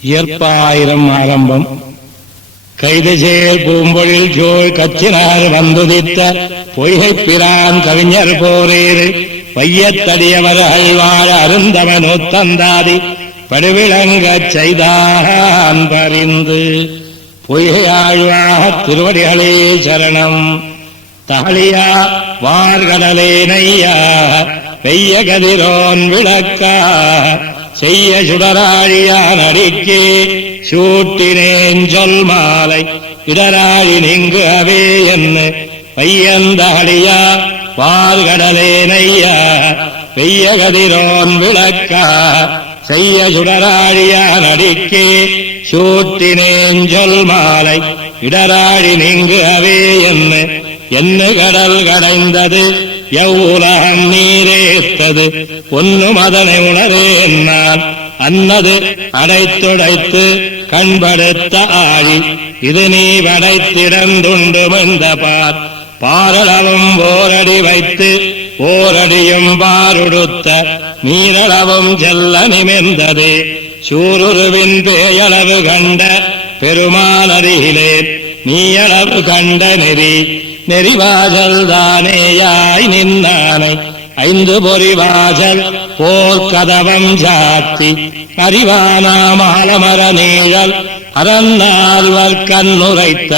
இயற்பாயிரம் ஆரம்பம். கைது சேர் பூம்பொழில் சோழ் கச்சினார் வந்துதித்த பொய்கை பிரான் கவிஞர் போரேறு வையத்தடியவர் அழ்வாழ அருந்தவனு தந்தாதி படுவிளங்கச் செய்தான் பறிந்து. பொய்கை ஆழ்வாக திருவடிகளே சரணம். தாளியா வார்கடலே நையா வெய்ய கதிரோன் விளக்கா செய்ய சுடராழியான் அடிக்கே சூட்டினேன் சொல் மாலை இடராழி நீங்கு அவே என்ன வையந்தாளியா வார்கடலே நையா வெய்ய கதிரோன் விளக்கா செய்ய சுடராழியான் அடிக்கே சூட்டினேன் சொல் மாலை இடராழி நீங்கு அவே என்ன கடல் கடைந்தது எவ்வுலகம் நீரேத்தது ஒன்னும் அதனை உணரேன் நான் அன்னது அடைத்துடைத்து கண்படுத்த ஆழி இது நீ வடைத்திடந்துண்டு வந்த பார் பாரளவும் ஓரடி வைத்து ஓரடியும் பாருடுத்த நீரளவும் செல்ல நிமிர்ந்தது சூருருவின் பேயளவு கண்ட பெருமானருகிலேன் நீயளவு கண்ட நெறிவாசல் தானேயாய் நின்னானை ஐந்து பொறிவாசல் போல் கதவம் சாத்தி அறிவானாம் ஆலமர நீழல் அறநால்வர் கண்ணுரைத்த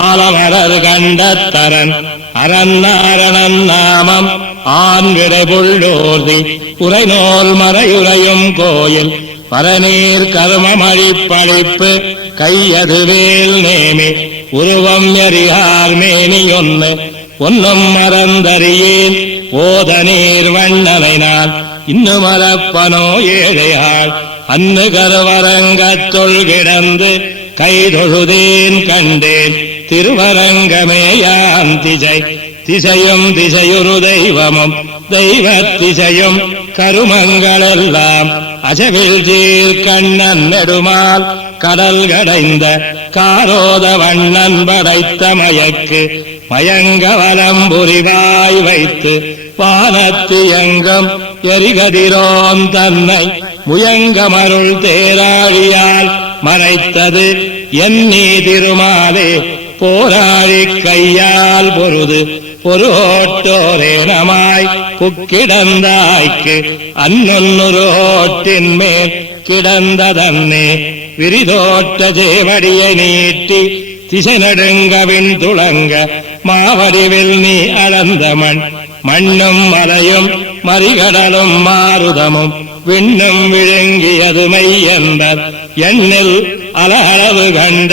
ஆலமரர் கண்ட தரன் அறநாரணன் நாமம் ஆண்விடை புள்ளோர்தி உரைநோல் மறையுறையும் கோயில் பரநீர் கருமமழிப்பழிப்பு கையதுவேல் நேமி உருவம் எறியார் மேனி ஒன்னும் மறந்தறியேன் ஓத நீர் வண்ணனை நான் இன்னும் மறப்பனோ ஏழையாள் அன்னு கருவரங்கத் தொல்கிடந்து கைதொழுதேன் கண்டேன் திருவரங்கமேயான் திசையும் திசையுறு தெய்வமும் தெய்வ திசையும் கருமங்களெல்லாம் அசவில் சீர் கண்ணன் நெடுமால் கடல் கடைந்த காரோத வண்ணன் படைத்த மயக்கு மயங்க வலம்புரிவாய் வைத்து வானத்து எங்கம் எரிகதிரோன் தன்னை முயங்கமருள் தேராழியால் மறைத்தது எண்ணி திருமாலே போராழி கையால் பொருது ஒரு ஓட்டோரேனமாய் புக்கிடந்தாய்க்கு அன்னொன்னொரு ஓட்டின் மேல் கிடந்ததன்னே விரிதோட்ட சேவடியை நீட்டி திசை நடுங்கவின் துளங்க மாவடிவில் நீ அளந்த மண்ணும் மலையும் மறிகடலும் மாருதமும் விண்ணும் விழுங்கியது மெய்யென்பர் எண்ணில் அலளவு கண்ட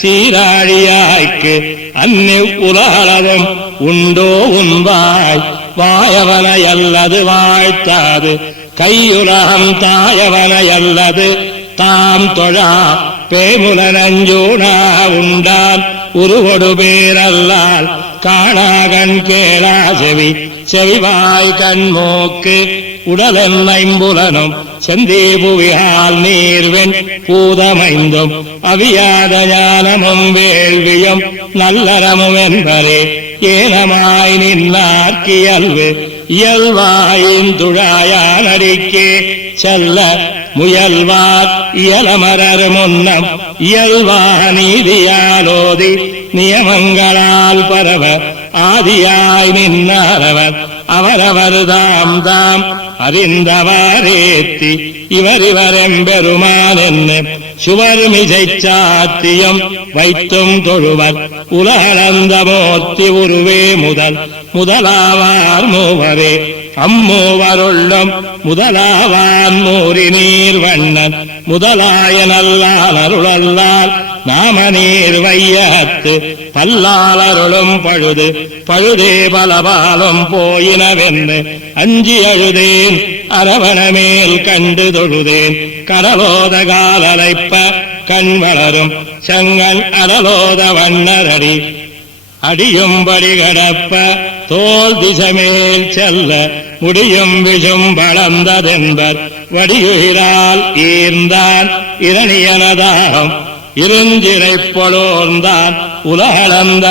சீராழியாய்க்கு அன்னி உலகளவும் உண்டோ உன்வாய் வாயவனையல்லது வாழ்த்தாது கையுலகம் தாயவனையல்லது தாம் தொழா பேமுல நஞ்சூனா உண்டான் உருவொடு பேரல்லால் காணாகண் கேளா செவிவாய் கண்மோக்கு உடலென் ஐம்புலனும் செந்தீ புவியால் நீர்வெண் பூதமைந்தும் அவியாத ஞானமும் வேள்வியும் நல்லறமும் என்பரே ஏனமாய் நின்னார்க்கியல்வு இயல்வாயின் துழாயான் அடிக்கே செல்ல முயல்வார் இயலமரர் முன்னம் இயல்வா நீதியாலோதி நியமங்களால் பரவ ஆதியாய் நின்னாரவர் அவரவர் தாம் தாம் அறிந்தவாரேத்தி இவரிவரெம்பெருமான் என்ன சுவர்மிசை சாத்தியம் வைத்தும் தொழுவர் உலகளந்த மூர்த்தி உருவே முதலாவார் மூவரே அம்மூவருள்ளும் முதலாவான் மூரி நீர் வண்ணன் முதலாய நல்லால் அருளல்லால் நாம நீர் வையத்து பல்லாளருளும் பழுதே பலபாலும் போயினவென்று அஞ்சி அழுதேன் அரவணமேல் கண்டு தொழுதேன் கடலோத காலலைப்ப கண் வளரும் செங்கன் அடலோத வண்ணரடி அடியும்படி கடப்ப தோல் திசமேல் செல்ல முடியும் விஷம் வளர்ந்ததென்பர் வடியுகிறால் ஈர்ந்தான் இரணியனதாகம் இருஞ்சிறை பொலோர்ந்தான் உலகளந்த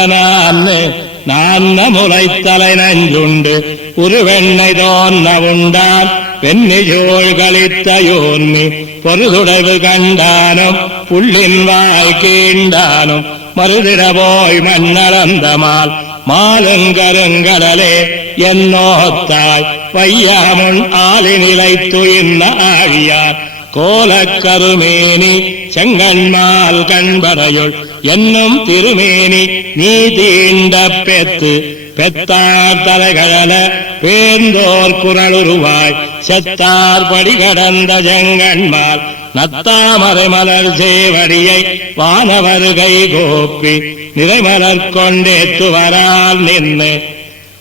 நான் முளைத்தலை நஞ்சுண்டு உருவெண்ணை தோன்ன உண்டான் வெண்ணிஜோள் கழித்த யோன்மி பொருதுடவு கண்டானும் புள்ளின் வாய் கீண்டானும் மறுதிட போய் மண்ணளந்தமால் மாலுங்கருங்கடலே என்னோத்தாய் வையாமுன் ஆலிநிலை துயிர்ந்த ஆழியார் கோலக்கருமேனி செங்கண்மால் கண்படையுள் என்னும் திருமேனி நீ தீண்ட பெத்து பெத்தார் தலைகழல பேர்ந்தோர் குரலுருவாய் செத்தார் படி கடந்த செங்கண்மால் நத்தாமரை மலர் சேவடியை வானவருகை கோப்பி நிறைமலர் கொண்டேத்துவரால்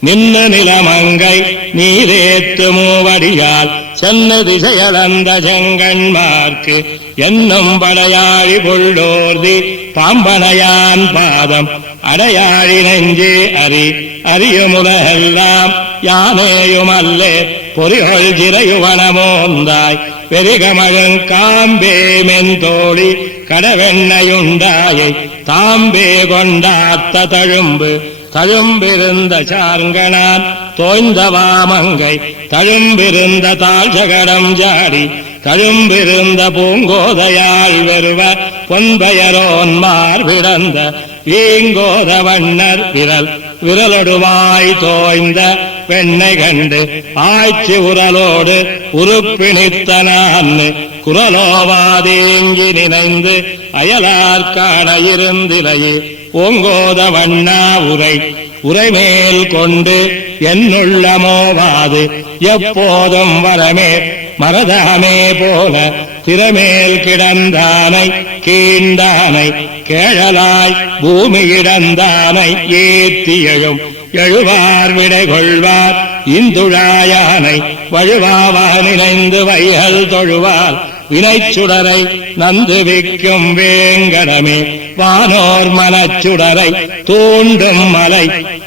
நின்று நிலமங்கை நீரேத்து மூவடியால் சென்ன திசையளந்த செங்கண்மார்க்கு என்னும் படையாழி புள்ளோர்தி பாம்பனையான் பாதம் அடையாழி நெஞ்சே அறியுமுலெல்லாம் யானேயுமல்லே பொறிகள் சிறையுவனமோந்தாய் பெருகமகன் காம்பே மென்தோழி கடவெண்ணையுண்டாயை தாம்பே கொண்டாத்த தழும்பிருந்த சார்கனான் தோய்ந்த வாமங்கை தழும்பிருந்த தாழ்சகடம் ஜாடி தழும்பிருந்த பூங்கோதையாள் வருவ பொன்பயரோன் மார்பிடந்த வீங்கோத வண்ணர் விரலொடுவாய் தோய்ந்த பெண்ணை கண்டு ஆய்ச்சி உரலோடு உறுப்பிணித்தனான் குரலோவாதேங்கி நினைந்து அயலார்காண இருந்திலையே ஓங்கோத வண்ணா உரைமேல் கொண்டு என்னுள்ளமோவாது எப்போதும் வரமே மரதாமே போல திறமேல் கிடந்தானை கீண்டானை கேழலாய் பூமி கிடந்தானை ஏத்தியழும் எழுவார் விடை கொள்வார் இந்துழாயானை வழுவாவா நினைந்து வைகள் தொழுவார் வினைச்சுடரை நந்துவிக்கும் வேங்கடமே வானோர் மனச்சுடரை தூண்டும்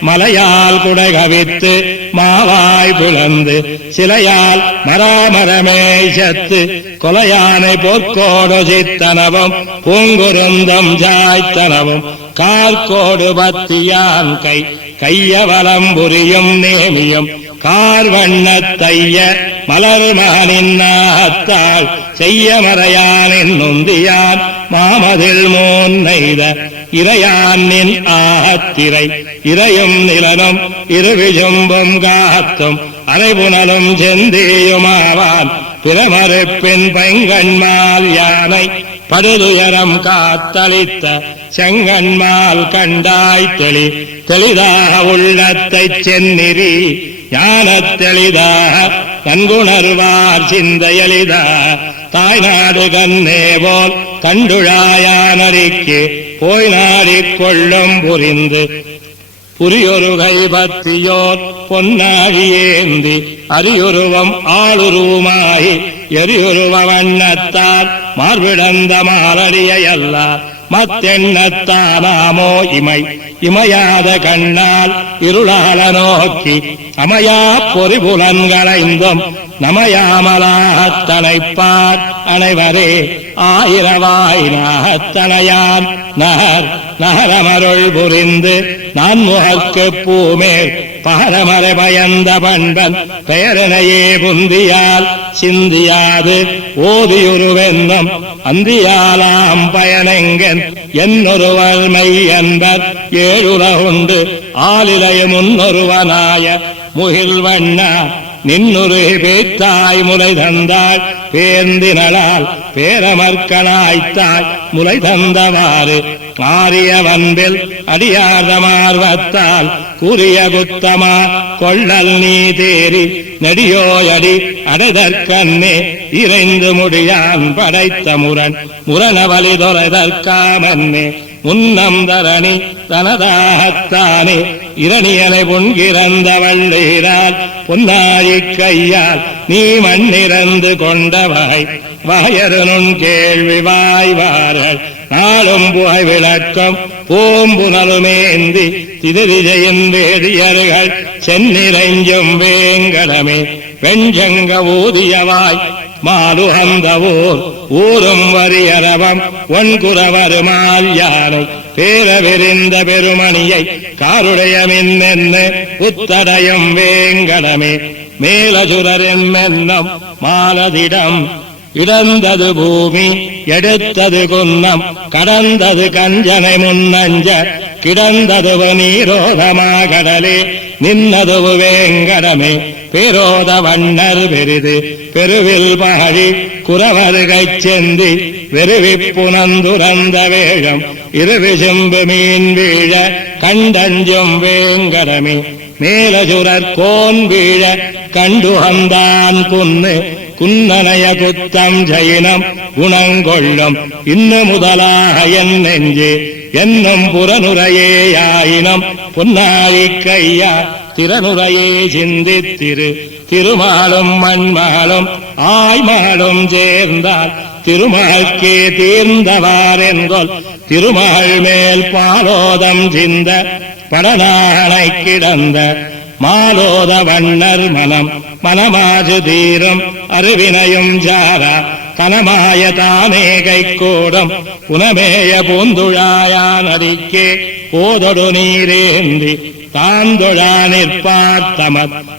மலையால் குடைகவித்து மாவாய் புலந்து சிலையால் மராமரமே சத்து கொலையானை பொற்கோடு சித்தனவும் பூங்குருந்தம் ஜாய்த்தனவும் கார்கோடு பத்தியான் கையவலம் புரியும் நேமியும் கார்வண்ணத்தைய மலர்மானின் நாத்தாள் செய்ய மறையானின் நொந்தியான் மாமதில் மூன்னைத இறையானின் ஆத்திரை இறையும் நிலனும் இருவிஜும்பும் காத்தும் அரைபுணலும் செந்தியுமாவான் பிறமறுப்பின் பைங்கண்மால் யானை படுதுயரம் காத்தளித்த செங்கண்மால் கண்டாய் தெளிதாக உள்ளத்தைச் செந்நிறி ஞானத் தெளிதாக கண்குணர்வார் சிந்தையளிதா தாய்நாடு கண்ணே போல் கண்டுழாயானறிக்கு போய் நாடிக்கொள்ளும் புரியொருகை பத்தியோர் பொன்னாவியேந்தி அரியுருவம் ஆளுருவுமாயி எரியுருவ வண்ணத்தால் மார்பிடந்த மாலடியல்லார் மத்தெண்ணத்தானாமோ இமையாத கண்ணால் இருளால நோக்கி அமையா பொறிபுலன்களைந்தும் நமையாமலாத்தனைப்பார் அனைவரே ஆயிரவாய் நாகத்தனையான் நகரமருள் புரிந்து நான் முகக்கு பூமேல் பகரமறை பயந்த பண்பன் பெயரனையே புந்தியால் சிந்தியாது ஓதியுருவென்னும் அந்தியாலாம் பயனெங்கன் என்னொருவர் மெய் என்பர் ஏழுலகுண்டு ஆலிலையும் முன்னொருவனாய முகில் வண்ணா நின்னுரு பேத்தாய் முலை தந்தாள் பேர்ந்தினளால் பேரமர்க்கனாய்த்தாய் முலை தந்தவாறு ஆரிய வன்பில் அடியாத மார்வத்தால் கூறிய குத்தமா கொள்ளல் நீ தேறி நெடியோயடி அடைதற்கண்ணே இறைந்து முடியான் படைத்த முரணவலி தொலைதற்காமன்னே முன்னம் தரணி தனதாகத்தானே இரணியனை புன்கிறந்த வள்ளீரால் பொன்னாழி கையால் நீ மண்ணிறந்து கொண்டவாய் வாயருனுன் கேள்வி வாய்வார்கள் நாளும் புகை விளக்கம் பூம்புணலுமேந்தி திதிரிஜையின் வேதியர்கள் சென்னிறைஞ்சும் வேங்கடமே வெஞ்சங்க ஊதியவாய் மாலுகந்த ஊரும் வரியரவம் ஒன்குறவருமால் யானை பேரவிரிந்த பெருமணியை காருடைய மின்னென்ன உத்தடையும் வேங்கடமே மேலசுரரின் மென்னம் மாலதிடம் இடந்தது பூமி எடுத்தது குன்னம் கடந்தது கஞ்சனை முன்னஞ்ச கிடந்தது நீரோதமா கடலே நின்னது வேங்கடமே பேரோத வண்ணர் பெரிது பெருவில் பாழி குறவருகை செந்தி வெறுவிப்புனந்துரந்த வேழம் இருவிசும்பு மீன் வீழ கண்டஞ்சும் வேங்கடமே மேலசுரர் கோன் வீழ கண்டுகந்தான் குன்னு குன்னனைய குத்தம் ஜயினம் குணங்கொள்ளும் இன்னு முதலாக என் நெஞ்சு என்னும் புறனுரையேயாயினம் பொன்னாழி கையா திறனுரையே சிந்தித்திரு திருமாலும் மண்மகளும் ஆய்மகளும் சேர்ந்தால் திருமால்கே தீர்ந்தவாரென்கொல் திருமால் மேல் பாலோதம் சிந்த படனானை கிடந்த மாலோத வண்ணர் மனம் மனமாது தீரும் அருவினையும் ஜாரா கனமாய தானே கைக்கூடம் புனமேய பூந்துழாயான் அடிக்கே போதொடு நீரேந்தி தாந்தொழா நிற்பார்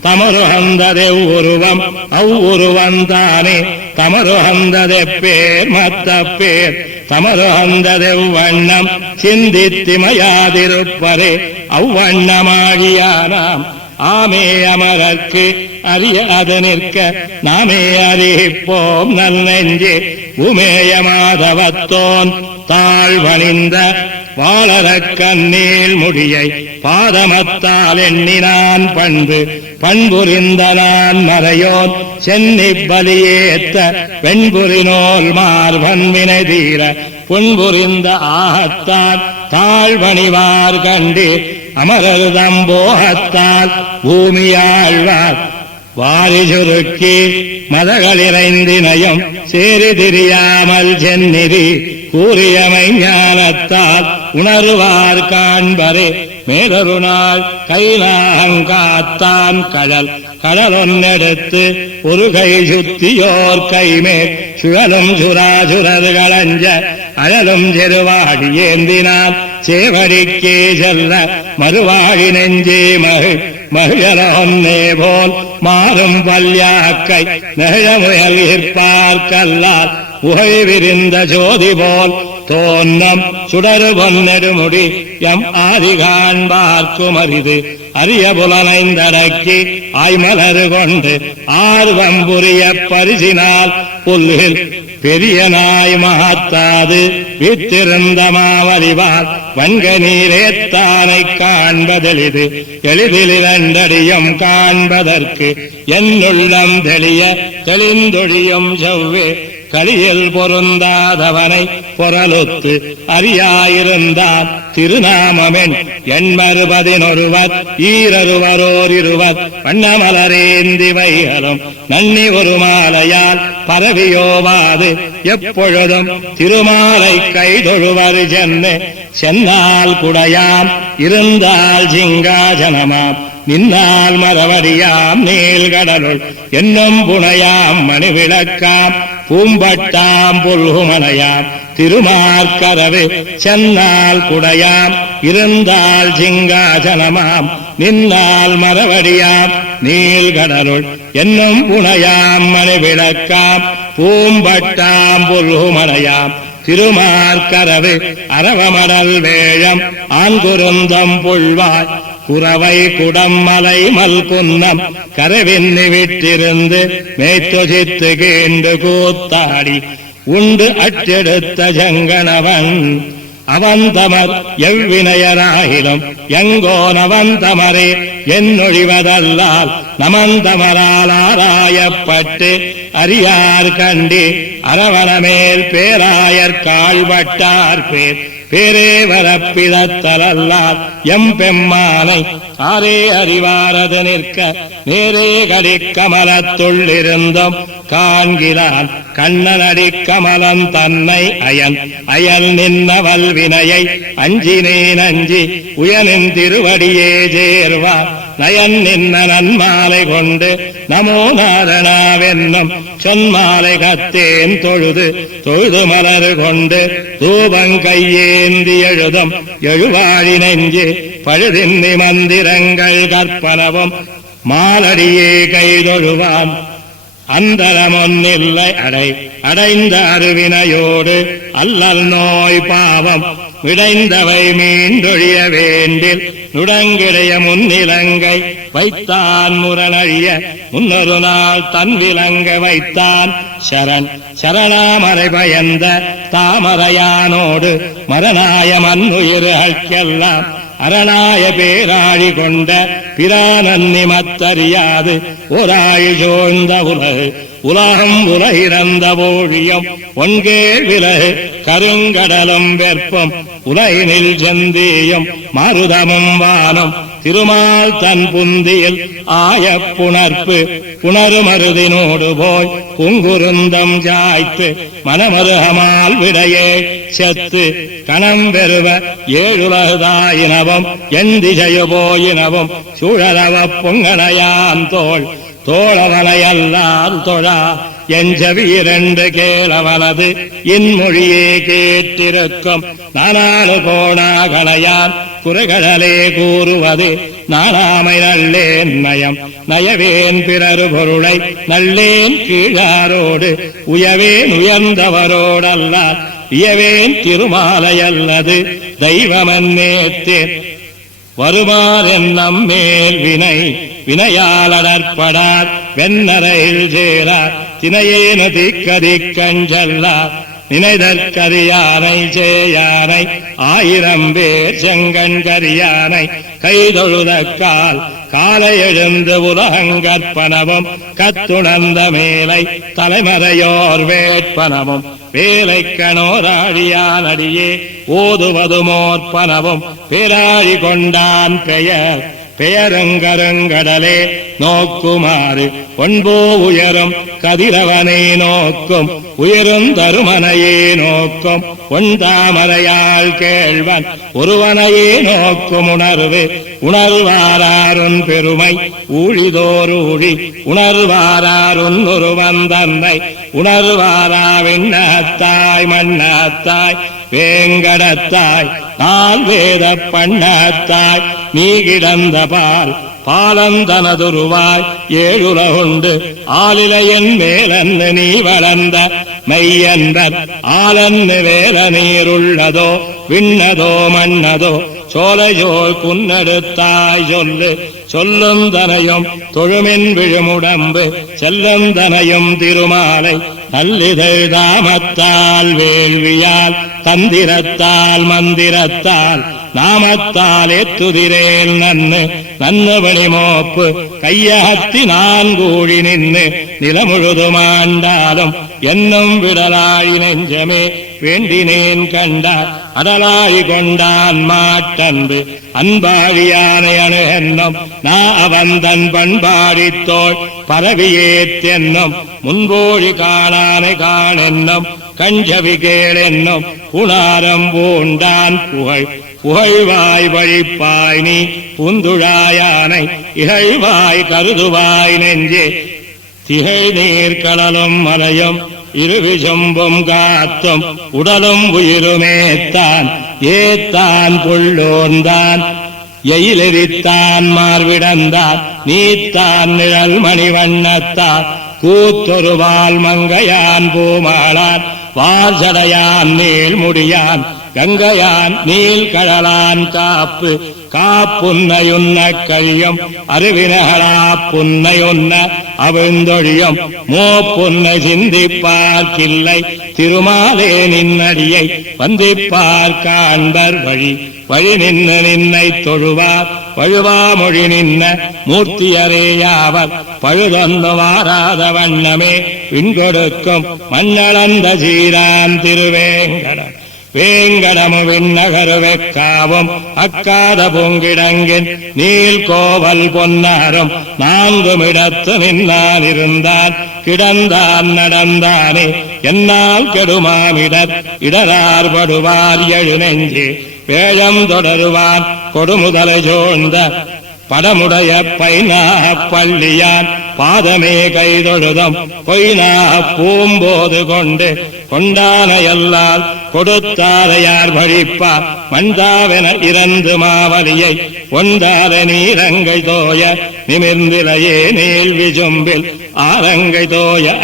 தமருகந்ததெவ்வுருவம் அவ்வுருவந்தானே தமருகந்ததெப்பேர் மத்த பேர் தமருகந்ததெவ்வண்ணம் சிந்தித்திமையாதிருப்பரே அவ்வண்ணமாகியானாம் ஆமே அமரர்க்கு அறியாது நிற்க நாமே அறிவிப்போம் நன்னெஞ்சே உமேய மாதவத்தோன் தாழ்வணிந்த வாழறக் கண்ணீள் முடியை பாதமத்தால் எண்ணினான் பண்பு பண்புரிந்த நான் மறையோன் சென்னி பலியேத்த வெண்புரினோல் மார்பன்வினை தீர புண்புரிந்த ஆகத்தான் தாழ்வணிவார் கண்டீர் அமரர் தம்போகத்தால் பூமியாழ்வார் வாரி சுருக்கி மதகளிறைந்தினையும் சேரி திரியாமல் சென்னிரி கூறியமை ஞானத்தால் உணர்வார் காண்பரே மேலொரு நாள் கைலாங்காத்தான் கடல் கடலொன்னெடுத்து ஒரு கை சுத்தியோர் கைமேல் சுழலும் சுராசுரர்களஞ்ச அழலும் செருவாடி ஏந்தினான் சேவடிக்கே செல்ல மறுவாழி நெஞ்சே மகிழலொன்னே போல் மாறும் பல்யாக்கை நெழமுயல் ஈர்ப்பார்கல்லால் உகை விரிந்த ஜோதி போல் தோன்னம் சுடரு பொன்னெடுமுடி எம் ஆதி காண்பார்க்கும் அரிது அரிய புலனைந்தடக்கி ஆய்மலரு கொண்டு ஆர்வம் புரிய பரிசினால் புல்லில் பெரிய நாய் மகாத்தாது வித்திருந்த மாவலிவார் வங்க நீரேத்தானை காண்பதெளிது எளிதில் இரண்டடியும் காண்பதற்கு என்னுள்ளம் தெளிய தெளிந்தொழியும் செவ்வே கலியில் பொருந்தாதவனை பொருளுத்து அறியாயிருந்தார் திருநாமமென் எண்மறுபதினொருவர் ஈரருவரோர் இருவர் வண்ணமலரேந்தி வைகளும் நன்னி ஒரு மாலையால் பரவியோவாது எப்பொழுதும் திருமாலை கைதொழுவர் சென்னால் குடையாம் இருந்தால் சிங்காசனமாம் நின்னால் மரவடியாம் நீள்கடலுள் என்னும் புனையாம் மணிவிளக்காம் பூம்பட்டாம் புல்குமனையாம் திருமார்கரவு சென்னால் குடையாம் இருந்தால் சிங்காசனமாம் நின்னால் மரவடியாம் நீள்கடலுள் என்னும் புனையாம் மணிவிளக்காம் பூம்பட்டாம் புல்குமனையாம் திருமார்கரவு அரவமடல் வேழம் ஆண்குருந்தம் புள்வாய் குறவை குடம்மலை மல்குன்னம் கரவின்னி விட்டிருந்து மேய்த்தொசித்து கீண்டு கூத்தாடி உண்டு அற்றெடுத்த ஜங்கணவன் அவந்தமர் எவ்வினையராயிலும் எங்கோனவந்தமரே என்னொழிவதல்லால் நமந்தமரால் ஆராயப்பட்டு அறியார் கண்டி அரவணமேல் பேராயர் காழ்பட்டார் பேர் பேரே வரப்பிதத்தலல்லால் எம்பெம்மானை ஆரே அறிவாரது நிற்க நேரே கடிக்கமலத்துள்ளிருந்தும் காண்கிறான் கண்ணனடி கமலம் தன்னை அயல் நின்னவல் வினையை அஞ்சினேன் அஞ்சி உயனின் திருவடியே சேர்வா நயன் நின்ன நன்மாலை கொண்டு நமோ நாரணாவென்னும் சொன்மாலை கத்தேன் தொழுது மலர் கொண்டு தூபங்கையேந்தி எழுதும் எழுவாழி நெஞ்சு பழுதின்னி மந்திரங்கள் கற்பனவும் மாலடியே கைதொழுவான் அந்தரமொன்னில்லை அடைந்த அருவினையோடு அல்லல் நோய் பாவம் விடைந்தவை மீண்டொழிய வேண்டில் நுடங்கிடைய முன்னிலங்கை வைத்தான் முரணழிய முன்னொரு நாள் தன் விலங்க வைத்தான் சரணாமரை பயந்த தாமரையானோடு மரணாய மண்ணுயிர்களெல்லாம் அரணாய பேராழி கொண்ட பிரானன்னி மத்தறியாது ஓராழி சோழ்ந்த உலகம் உலகிறந்த ஓழியம் ஒன்கேள் விலகு கருங்கடலும் வெப்பம் உலகினில் செந்தியும் மருதமும் வானம் திருமால் தன் புந்தியில் ஆய புணருமருதினோடு போய் புங்குருந்தம் சாய்த்து மனமருகமால் விடையே செத்து கணம் பெறுவ ஏழுலகுதாயினவும் என் திசையு போயினவும் சூழலவ பொங்கனையான் தோழவனையல்லால் தொழா என் செவி இரண்டு கேளவனது இன்மொழியே கேட்டிருக்கும் நானாளு கோணாகளையான் குறைகளே கூறுவது நாளாமை நல்லேன் நயவேன் பிறரு பொருளை நல்லேன் கீழாரோடு உயவேன் உயர்ந்தவரோடல்லால் இயவேன் திருமாலையல்லது தெய்வமன்னேத்தேன் வருமாறு நம்மேல் வினையாளடற்படார் வெண்ணரையில் சேரார் தினையேன திக்கதிக்கஞ்சல்லார் நினைதற்கரியானை சேயானை ஆயிரம் பேர் செங்கண் கரியானை கைதொழுதக்கால் காலை எழுந்து உலகங்கற்பனவும் கத்துணர்ந்த மேலை தலைமறையோர் வேட்பனவும் வேலை கணோராழியானடியே ஓதுவதுமோற்பனவும் பேராழி கொண்டான் பெயருங்கருங்கடலே நோக்குமாறு ஒன்போ உயரும் கதிரவனை நோக்கும் உயரும் தருமனையே நோக்கும் ஒன்றாமரையாள் கேள்வன் ஒருவனையே நோக்கும் உணர்வாராருன் பெருமை ஊழிதோரூழி உணர்வாராருன் ஒருவன் தன்னை உணர்வாரா விண்ணத்தாய் மண்ணத்தாய் வேங்கடத்தாய் நால் வேத பண்ணத்தாய் நீ கிடந்த பாலந்தனதுருவாய் ஏழுலகுண்டு ஆலிலையன் மேலன்னு நீ வளர்ந்த மெய்யன்பர் ஆலன்னு வேல நீருள்ளதோ விண்ணதோ மண்ணதோ சோலையோர் குன்னெடுத்தாய் சொல்லுந்தனையும் தொழுமென் விழுமுடம்பு செல்லுந்தனையும் திருமாலை நல்லிதழ் தாமத்தால் வேள்வியால் தந்திரத்தால் மந்திரத்தால் நாமத்தால் எத்துதிரேல் நன்னு வெளிமோப்பு கையகத்தி நான் கூழி நின்று நிலமுழுதுமாண்டாலும் என்னும் விடலாய் நெஞ்சமே வேண்டினேன் கண்டார் அடலாய் கொண்டான் மாட்டன்பு அன்பாழியானை அணு என்னும் அவந்தன் பண்பாடித்தோள் பரவியேத்தென்னும் முன்போழி காணானை காணென்னும் கஞ்சவி கேளென்னும் புனாரம் பூண்டான் புகழ்வாய் வழிப்பாய் நீ புந்துழாயானை இகழ்வாய் கருதுவாய் நெஞ்சே திகழ் நீர் கடலும் மலையும் இருவிசொம்பும் காத்தும் உடலும் உயிருமேத்தான் ஏத்தான் புள்ளோன்தான் எயிலெரித்தான் மார்விடந்தான் நீத்தான் நிழல் மணிவண்ணத்தான் கூத்தொருவால் மங்கையான் பூமாளான் வாசடையான் நீள் முடியான் கங்கையான் நீள் கடலான் காப்புன்னையுன்ன கழியும் அருவினகளா புன்னையுன்ன அவிழ்ந்தொழியும் மோப்புன்னை சிந்திப்பார்க்கில்லை திருமாலே நின்னடியை வந்திப்பார் காண்பர் வழி நின்னை தொழுவார் பழுவா மொழி நின்ன மூர்த்தியரேயாவர் பழுதொன்று வாராத வண்ணமே பின்கொடுக்கும் மண்ணளந்த சீரான் திருவேங்கடம் வேங்கடமு விண்ணகரு வெக்காவும் அக்காத பூங்கிடங்கின் நீல் கோவல் பொன்னாரும் நான்குமிடத்து நின்னால் இருந்தான் கிடந்தான் நடந்தானே என்னால் கெடுமாமிடர் இடரார்படுவார் எழு நெஞ்சே வேழம் தொடருவான் கொடுமுதலை சோழ்ந்த படமுடைய பைனாக பள்ளியான் பாதமே கைதொழுதும் பொய்னா பூம்போது கொண்டு கொண்டான எல்லால் கொடுத்தாரையார் பழிப்பார் மண்டாவென இறந்து மாவலியை ஒன்றார நீரங்கை தோய நிமிர்ந்திலையே நீள் விஜும்பில் ஆரங்கை தோய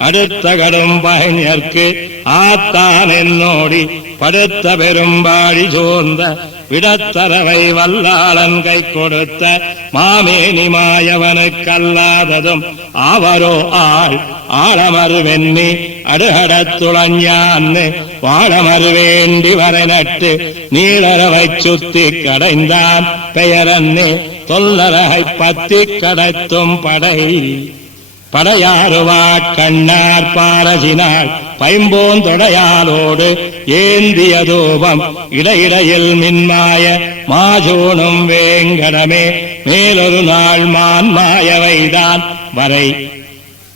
அடுத்த கடும் பகைஞர்க்கு ஆத்தான் என்னோடி படுத்த பெரும்பாடி சோர்ந்த விடத்தரவை வல்லாளன் கை கொடுத்த மாமேனி மாயவனுக்கல்லாததும் ஆவரோ ஆழமறு வெண்ணி அடுகடத்துளஞ்சான்னு வாழமறு வேண்டி வரை நட்டு நீளரவை சுத்தி கடைந்தான் பெயரன்னே தொல்லரகை பத்தி கடத்தும் படையாறுவாட் கண்ணார் பாரசினாள் பைம்போந்தொடையாலோடு ஏந்திய தூபம் இடையிடையில் மின்மாய மாஜோனும் வேங்கடமே மேலொரு நாள் மான்மாயவைதான்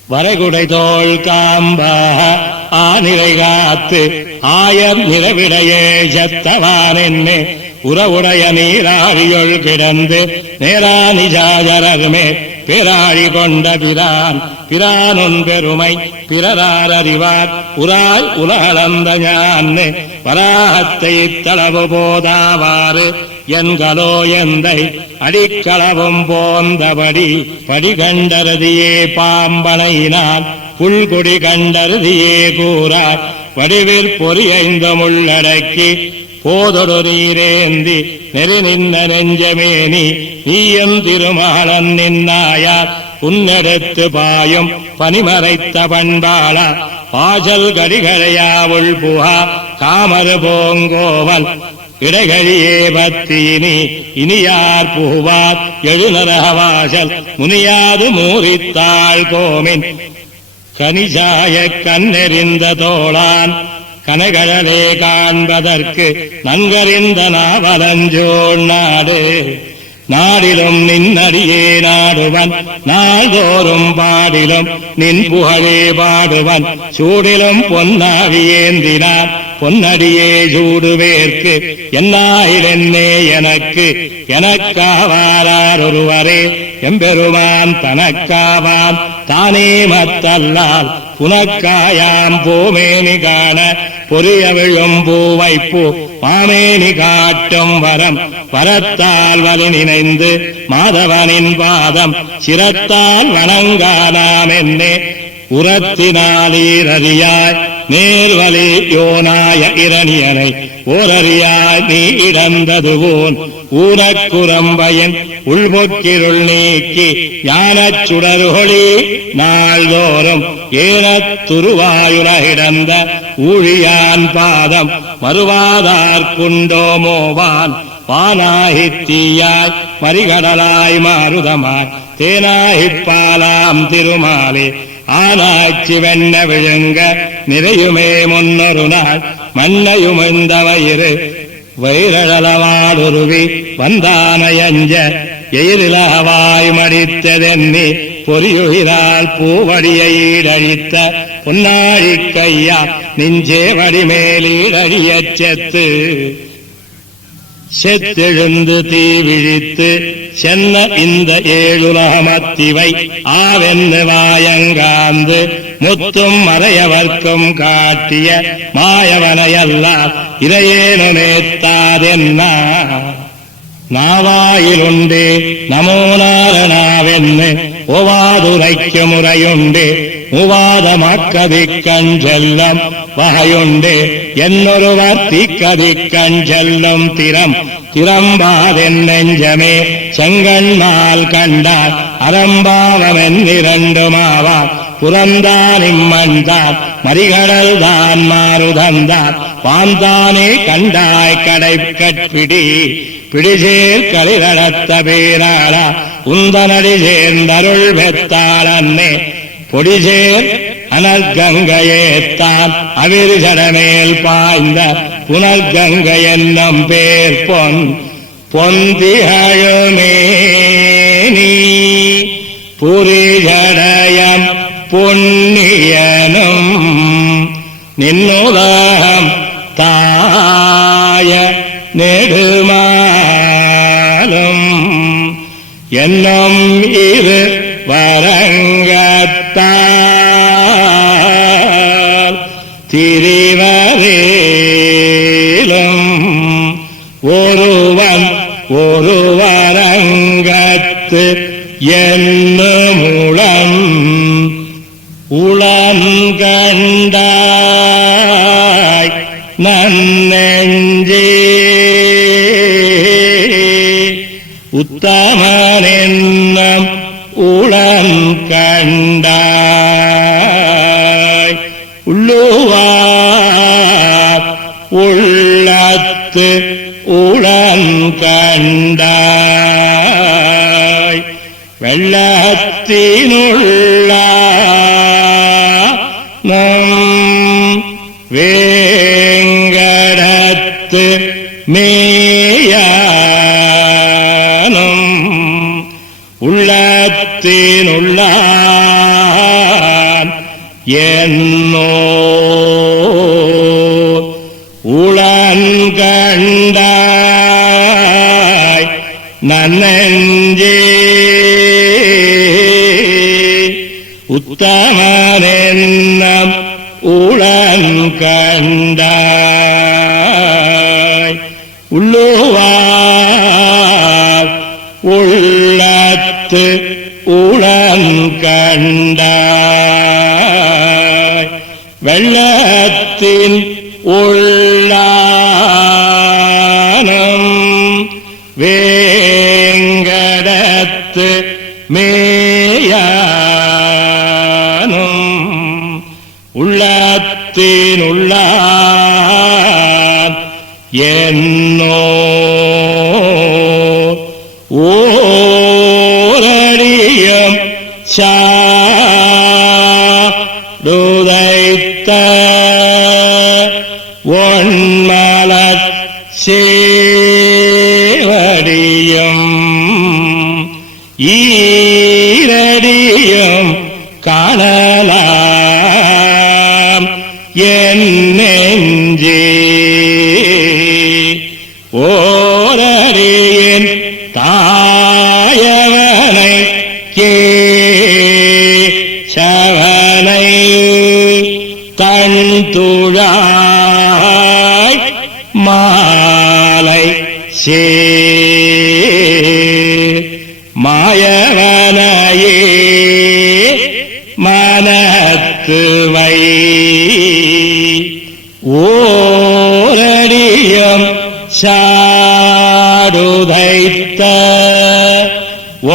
வரைகுடை தோள் காம்பாக ஆநிலை காத்து ஆயர் நிலவிடையே செத்தவான் என்னே உறவுடைய நீராழியொள் கிடந்து நேரானிஜாஜரமே பிராழி கொண்ட பிரானொன் பெருமை பிறரார் அறிவார் உராய் உலகளந்த ஞான்னு வராகத்தை தளவு போதாவாறு என்களோ எந்தை அடிக்களவும் போந்தபடி படி கண்டருதியே பாம்பனையினான் புல்குடி கண்டருதியே கூறார் வடிவில் பொறியைந்த முள்ளடக்கி போதொடு நீரேந்தி நெறி நின்ன நெஞ்சமேனி நீயம் திருமாலன் நின்னாயார் உன்னெடுத்து பாயும் பனிமறைத்த பண்பாள பாசல் கடிகளையாவுள் புகா காமரு போங்கோவல் இடைகழியே பத்தியினி இனியார் புகுவார் எழுநரகவாசல் முனியாது மூரித்தாள் கோமின் கனிசாய கண்ணெறிந்த தோளான் கனகழலே காண்பதற்கு நன்கறிந்த நாவலஞ்சோள் நாடிலும் நின்னடியே நாடுவன் நாள்தோறும் பாடிலும் நின் புகழே பாடுவன் சூடிலும் பொன்னாவியேந்தினான் பொன்னடியே சூடுவேற்கு என்னாயிலென்னே எனக்காவாரார் ஒருவரே எம்பெருமான் தனக்காவான் தானே மத்தல்லால் புனக்காயாம் பூமேனி காண பொரிய விழும் பூவைப்பூ மாமேனி காட்டும் வரத்தால் வலி நினைந்து மாதவனின் பாதம் சிரத்தால் வணங்கானாம் என்னே உரத்தினாலீரறியாய் நேர்வலி யோனாய இரணியனை ஓரறியாய் நீ இடந்ததுவோன் ஊனக்குரம்பையின் உள்பொக்கிருள் நீக்கி ஞானச் சுடருகொளி நாள்தோறும் ஏனத் துருவாயுலகிடந்த ஊழியான் பாதம் மறுவாதார்க்குண்டோமோவான் வானாகித் தீயாய் மறிகடலாய் மாருதமாய் தேனாகிப் பாலாம் திருமாலே ஆனாய்ச்சி வெண்ண விழுங்க நிறையுமே முன்னொரு நாள் மண்ணையுமிந்த வைரளவாடுருவி வந்தானையஞ்ச எயிரிலவாய் மடித்ததென்னி பொறியுயிரால் பூவடியீடழித்த பொன்னாழி கையா நெஞ்சேவடி மேலீடழியச் செத்தெழுந்து தீ விழித்து சென்ன இந்த ஏழுலகமத்திவை ஆவென்னு வாயங்காந்து முத்தும் மறையவர்க்கும் காட்டிய மாயவனையல்லால் இதையேனுமேத்தாதென்னா நாவாயிலுண்டே நமோ நாரணாவென்னு ஒவாதுரைக்கு முறையுண்டே மூவாதமாக்கதிக்கஞ்செல்லம் வகையுண்டே என்னொருவர் தீக்கதிக்கஞ்செல்லும் திறம்பாதென் நெஞ்சமே செங்கண்மால் கண்டால் அரம்பாவமென்னிரண்டுமாவார் புறந்தான் இம்மண்தான் மறிகடல் தான் மாறுதந்தான் பாந்தானே கண்டாய் கடை கட்பிடி பிடிசேர் களிரடத்த பேராளா உந்தனடி சேர்ந்தருள் பெத்தாள் அன்னே பொடிசேர் அனர்கங்கையேத்தான் அவிர்ஜடமேல் பாய்ந்த புனர்கங்கை என்னும் பேர் பொந்திகழுமே நீ புரிஜடயம் புண்ணியனும் நின்னுலகம் தாய நெடுமாலும் என்னும் இரு அரங்கத்தால் திரிவரேலும் ஒருவன் ஒருவரங்கத்து என்னுமுளன் உளன்கண்டாய் நன்னெஞ்சே உத்தமனென்னம் உளன் கண்டாய் உள்ளுவார் உள்ளத்து உளன் கண்டாய் வெள்ளத்தினுள்ள நம் வேங்கடத்து மேயானும் உள்ளத்தினுள்ளான் என்னோ உளன்கண்டாய் நன்னெஞ்சே உத்தமனென்னம் உளன்கண்டாய் உள்ளுவார் உள்ளத்து உளன்கண்டாய் வெள்ளத்தின் உள்ளானம் வேங்கடத்து மேயானும் உள்ளத்தினுள்ளான் என்னோ ஓரடியம் சாடுதைத்த ஒன்மலர் சேவடியும் ஈரடியும் காணலாம் என் நெஞ்சே ஓரடியின் தாயவனை கேசவனை கண் துழாய் மாலை சே மாயவனையே மனத்து வை ஓரடியம் சாடுதைத்த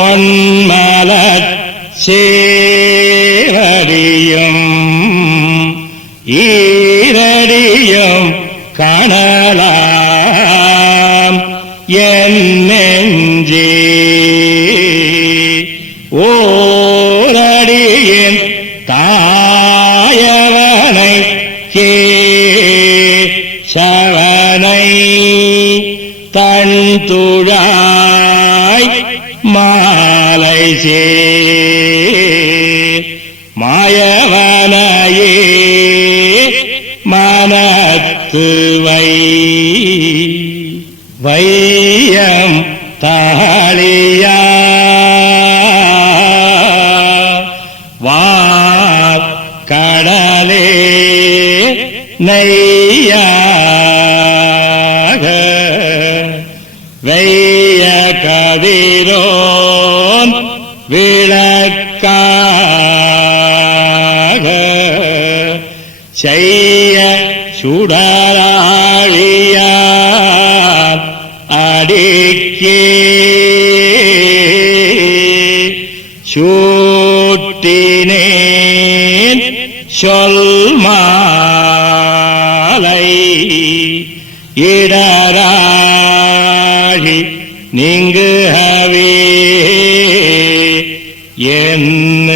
ஒன்மலர் சேவடியும் ஈரடியும் காணலாம் என் நெஞ்சே ஓரடியின் தாயவனை கேசவனை தன் துழாய் மாலை சேர் மாயவனையே மனத்து வை வையம் தாளியா கடலே நெய்யாக வெய்ய கதிரோன் விளக்காக செய்ய சுடராழியார் அடிக்கே சூட்டினேன் சொல் மாலை இடராழி நீங்குகவே என்ன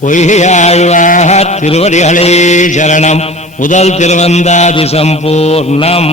பொய்யாழ்வார் திருவடிகளே சரணம். முதல் திருவந்தாதி சம்பூர்ணம்.